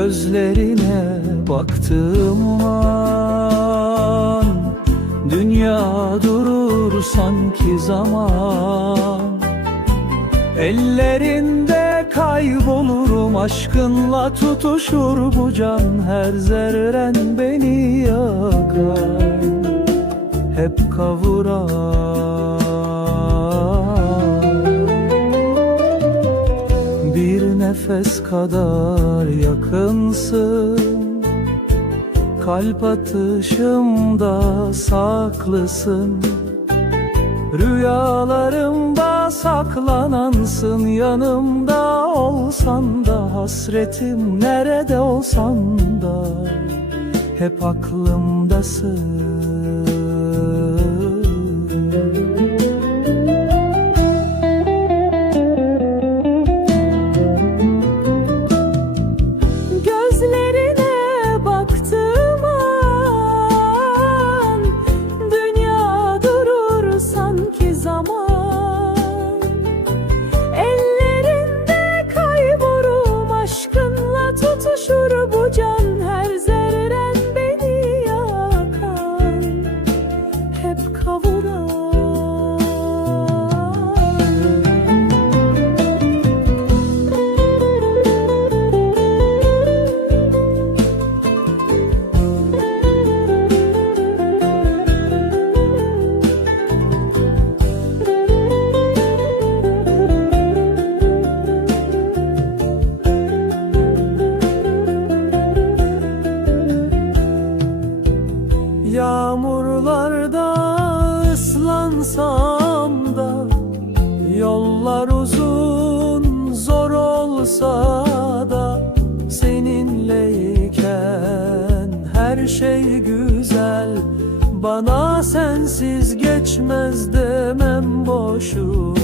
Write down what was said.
Gözlerine baktığım an Dünya durur sanki zaman. Ellerinde kaybolurum aşkınla tutuşur bu can Her zerren beni yakar. Hep kavurar nefes kadar yakınsın. Kalp atışımda saklısın. Rüyalarımda saklanansın. Yanımda olsan da Hasretim nerede olsan da Hep aklımdasın seninleyken her şey güzel. Bana sensiz geçmez demem boşuna.